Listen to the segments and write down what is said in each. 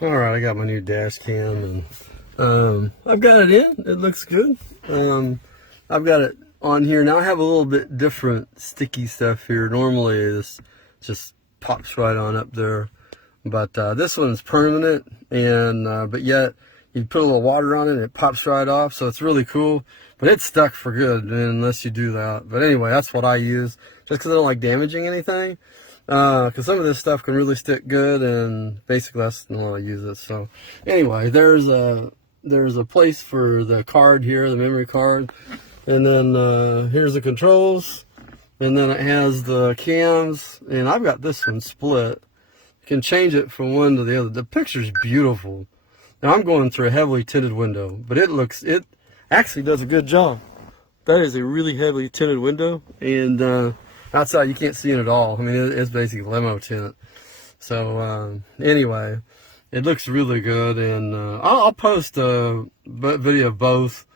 Alright, I got my new dash cam and I've got it in. It looks good. I've got it on here. Now I have a little bit different sticky stuff here. Normally this just pops right on up there. But this one's permanent, and but yet you put a little water on it and it pops right off, so it's really cool. But it's stuck for good unless you do that. But anyway, that's what I use, just because I don't like damaging anything. Because some of this stuff can really stick good, and basically that's how I use it. So anyway, there's a place for the card here, the memory card, and then here's the controls, and then it has the cams, and I've got this one split. You can change it from one to the other. The picture's beautiful. Now I'm going through a heavily tinted window, but it actually does a good job. That is a really heavily tinted window, and outside you can't see it at all. I mean, it's basically limo tint. So anyway, it looks really good, and I'll post a video of both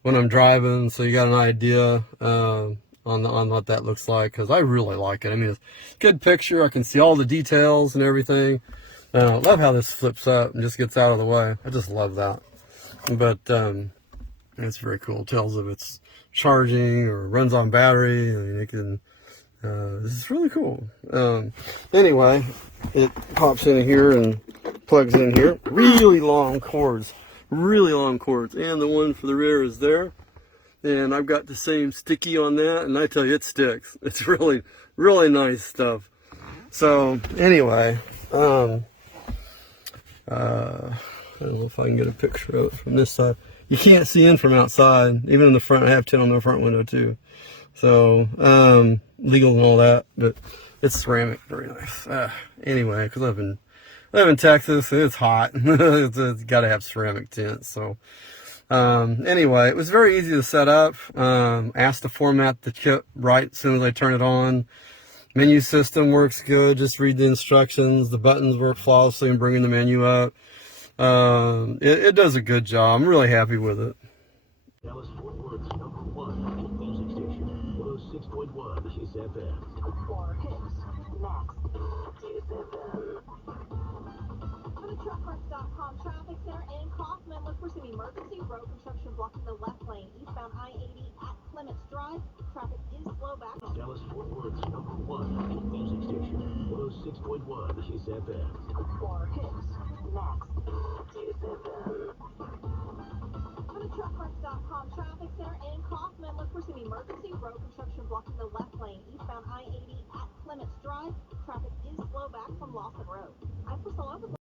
when I'm driving, so you got an idea on what that looks like, because I really like it. I mean, it's a good picture. I can see all the details and everything. I love how this flips up and just gets out of the way. I just love that. But it's very cool. It tells if it's charging or runs on battery, and it can. This is really cool. Anyway, it pops in here and plugs in here. Really long cords, and the one for the rear is there. And I've got the same sticky on that, and I tell you, it sticks. It's really, really nice stuff. So anyway, I don't know if I can get a picture of it from this side. You can't see in from outside, even in the front. I have tint on the front window too. So, legal and all that, but it's ceramic, very nice. Anyway, because I live in Texas, and it's hot. It's got to have ceramic tint. So, anyway, it was very easy to set up. Asked to format the chip right as soon as I turn it on. Menu system works good. Just read the instructions. The buttons work flawlessly in bringing the menu up. It does a good job. I'm really happy with it. Dallas Fort Worth's #1 music station, 106.1 Kiss FM. For hits, next, Kiss FM. For the truckparts.com traffic center in Kaufman, look for some emergency road construction blocking the left lane eastbound I-80 at Clements Drive. Traffic is slow back. Dallas Fort Worth's #1 music station, 106.1 Kiss FM. For